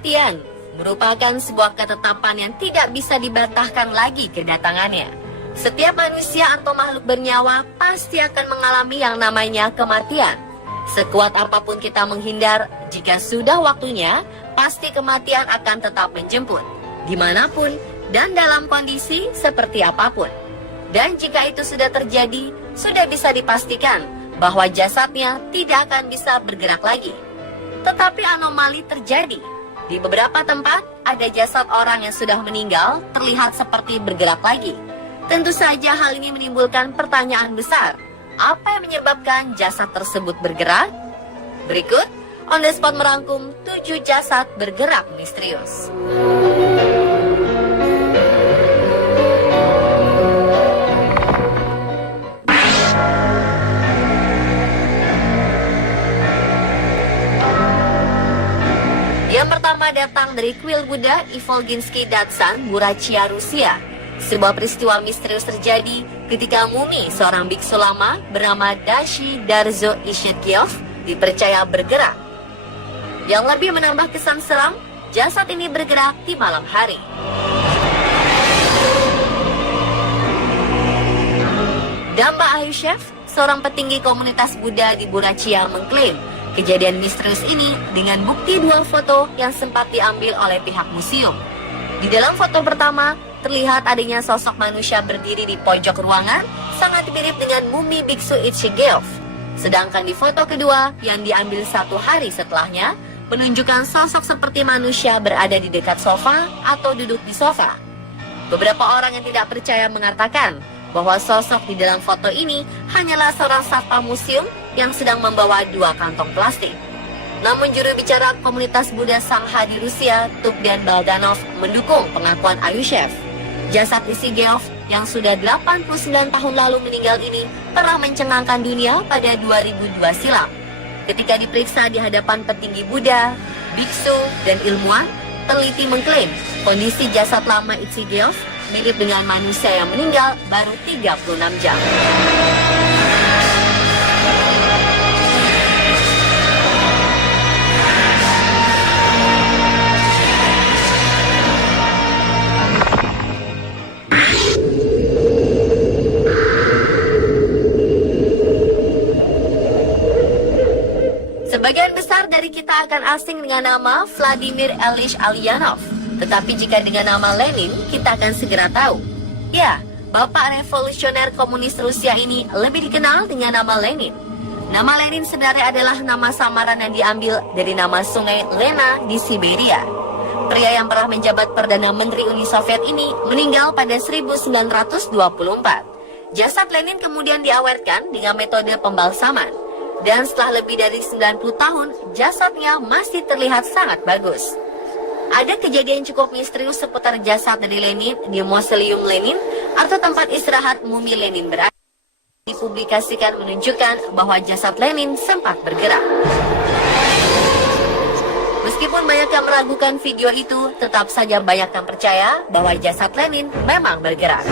Kematian merupakan sebuah ketetapan yang tidak bisa dibantahkan lagi kedatangannya. Setiap manusia atau makhluk bernyawa pasti akan mengalami yang namanya kematian. Sekuat apapun kita menghindar, jika sudah waktunya, pasti kematian akan tetap menjemput, dimanapun dan dalam kondisi seperti apapun. Dan jika itu sudah terjadi, sudah bisa dipastikan bahwa jasadnya tidak akan bisa bergerak lagi. Tetapi anomali terjadi. Di beberapa tempat, ada jasad orang yang sudah meninggal terlihat seperti bergerak lagi. Tentu saja hal ini menimbulkan pertanyaan besar. Apa yang menyebabkan jasad tersebut bergerak? Berikut, On The Spot merangkum 7 jasad bergerak misterius. Yang pertama datang dari kuil Buddha Ivolginsky Datsan, Burachia, Rusia. Sebuah peristiwa misterius terjadi ketika mumi seorang biksu lama bernama Dashi Darzo Ishetkiov dipercaya bergerak. Yang lebih menambah kesan seram, jasad ini bergerak di malam hari. Damba Ayushev, seorang petinggi komunitas Buddha di Burachia, mengklaim kejadian misterius ini dengan bukti 2 foto yang sempat diambil oleh pihak museum. Di dalam foto pertama, terlihat adanya sosok manusia berdiri di pojok ruangan, sangat mirip dengan mumi biksu Ichigeov. Sedangkan di foto kedua, yang diambil 1 hari setelahnya, menunjukkan sosok seperti manusia berada di dekat sofa atau duduk di sofa. Beberapa orang yang tidak percaya mengatakan bahwa sosok di dalam foto ini hanyalah seorang satpam museum yang sedang membawa 2 kantong plastik. Namun juru bicara komunitas Buddha Sangha di Rusia, Tugdan Baldanov, mendukung pengakuan Ayushev. Jasad Ishigeov yang sudah 89 tahun lalu meninggal ini pernah mencengangkan dunia pada 2002 silam. Ketika diperiksa di hadapan petinggi Buddha, biksu, dan ilmuwan, teliti mengklaim kondisi jasad lama Ishigeov mirip dengan manusia yang meninggal baru 36 jam. Sebagian besar dari kita akan asing dengan nama Vladimir Ilyich Ulyanov. Tetapi jika dengan nama Lenin, kita akan segera tahu. Ya, Bapak Revolusioner Komunis Rusia ini lebih dikenal dengan nama Lenin. Nama Lenin sebenarnya adalah nama samaran yang diambil dari nama sungai Lena di Siberia. Pria yang pernah menjabat Perdana Menteri Uni Soviet ini meninggal pada 1924. Jasad Lenin kemudian diawetkan dengan metode pembalsaman. Dan setelah lebih dari 90 tahun, jasadnya masih terlihat sangat bagus. Ada kejadian cukup misterius seputar jasad dari Lenin di Mausoleum Lenin atau tempat istirahat mumi Lenin berada. Dipublikasikan menunjukkan bahwa jasad Lenin sempat bergerak. Meskipun banyak yang meragukan video itu, tetap saja banyak yang percaya bahwa jasad Lenin memang bergerak.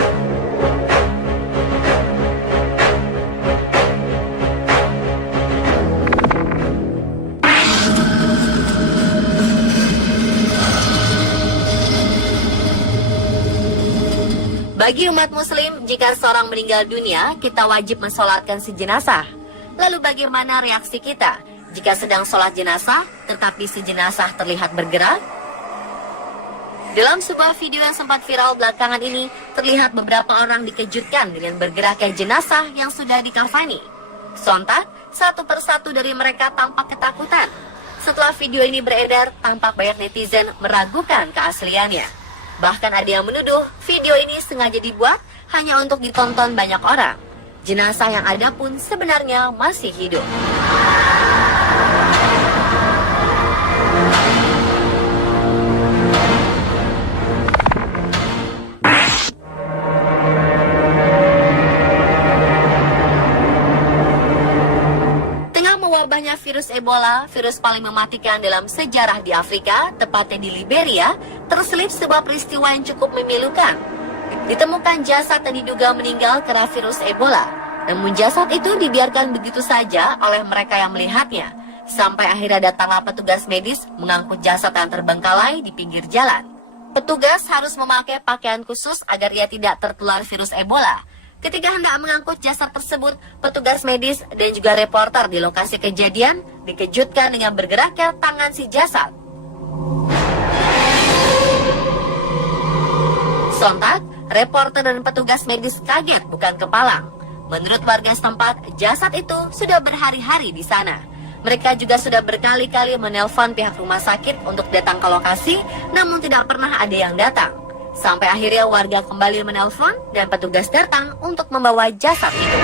Bagi umat muslim, jika seorang meninggal dunia, kita wajib mensolatkan si jenazah. Lalu bagaimana reaksi kita jika sedang sholat jenazah, tetapi si jenazah terlihat bergerak? Dalam sebuah video yang sempat viral belakangan ini, terlihat beberapa orang dikejutkan dengan bergeraknya jenazah yang sudah dikafani. Sontak, satu persatu dari mereka tampak ketakutan. Setelah video ini beredar, tampak banyak netizen meragukan keasliannya. Bahkan ada yang menuduh video ini sengaja dibuat hanya untuk ditonton banyak orang. Jenazah yang ada pun sebenarnya masih hidup. Wabahnya virus Ebola, virus paling mematikan dalam sejarah di Afrika, tepatnya di Liberia, terselip sebuah peristiwa yang cukup memilukan. Ditemukan jasad yang diduga meninggal karena virus Ebola. Namun jasad itu dibiarkan begitu saja oleh mereka yang melihatnya. Sampai akhirnya datanglah petugas medis mengangkut jasad yang terbengkalai di pinggir jalan. Petugas harus memakai pakaian khusus agar ia tidak tertular virus Ebola. Ketika hendak mengangkut jasad tersebut, petugas medis dan juga reporter di lokasi kejadian dikejutkan dengan bergeraknya tangan si jasad. Sontak, reporter dan petugas medis kaget bukan kepalang. Menurut warga setempat, jasad itu sudah berhari-hari di sana. Mereka juga sudah berkali-kali menelpon pihak rumah sakit untuk datang ke lokasi, namun tidak pernah ada yang datang. Sampai akhirnya warga kembali menelpon dan petugas datang untuk membawa jasad itu.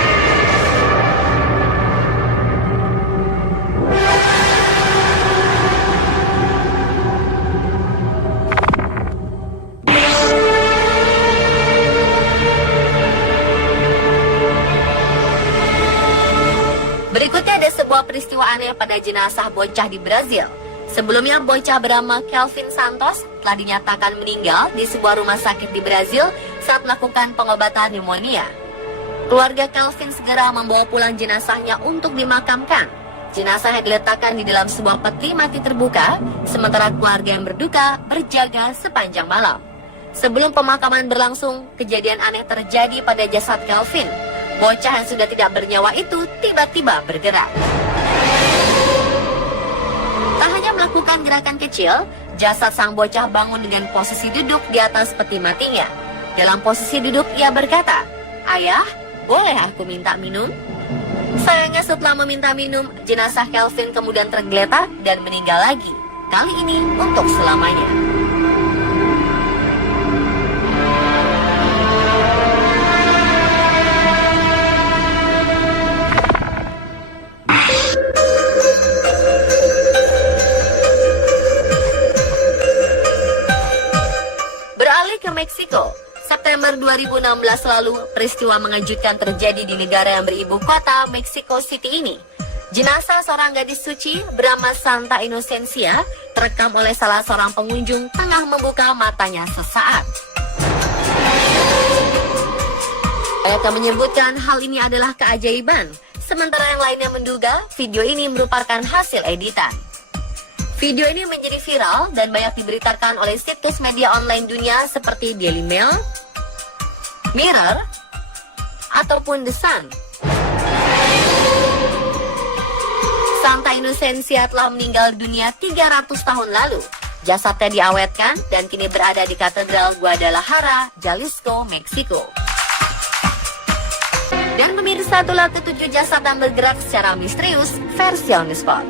Berikutnya ada sebuah peristiwa aneh pada jenazah bocah di Brazil. Sebelumnya, bocah bernama Kelvin Santos telah dinyatakan meninggal di sebuah rumah sakit di Brazil saat melakukan pengobatan pneumonia. Keluarga Kelvin segera membawa pulang jenazahnya untuk dimakamkan. Jenazahnya diletakkan di dalam sebuah peti mati terbuka, sementara keluarga yang berduka berjaga sepanjang malam. Sebelum pemakaman berlangsung, kejadian aneh terjadi pada jasad Kelvin. Bocah yang sudah tidak bernyawa itu tiba-tiba bergerak. Tak hanya melakukan gerakan kecil, jasad sang bocah bangun dengan posisi duduk di atas peti matinya. Dalam posisi duduk, ia berkata, "Ayah, boleh aku minta minum?" Sayangnya setelah meminta minum, jenazah Kelvin kemudian tergeletak dan meninggal lagi. Kali ini untuk selamanya. Meksiko. September 2016 lalu, peristiwa mengejutkan terjadi di negara yang beribu kota Mexico City ini. Jenazah seorang gadis suci bernama Santa Inocencia terekam oleh salah seorang pengunjung tengah membuka matanya sesaat. Mereka menyebutkan hal ini adalah keajaiban, sementara yang lainnya menduga video ini merupakan hasil editan. Video ini menjadi viral dan banyak diberitakan oleh situs media online dunia seperti Daily Mail, Mirror, ataupun The Sun. Santa Inocencia telah meninggal dunia 300 tahun lalu. Jasadnya diawetkan dan kini berada di Katedral Guadalajara, Jalisco, Meksiko. Dan pemirsa, itulah ketujuh jasad yang bergerak secara misterius versi On The Spot.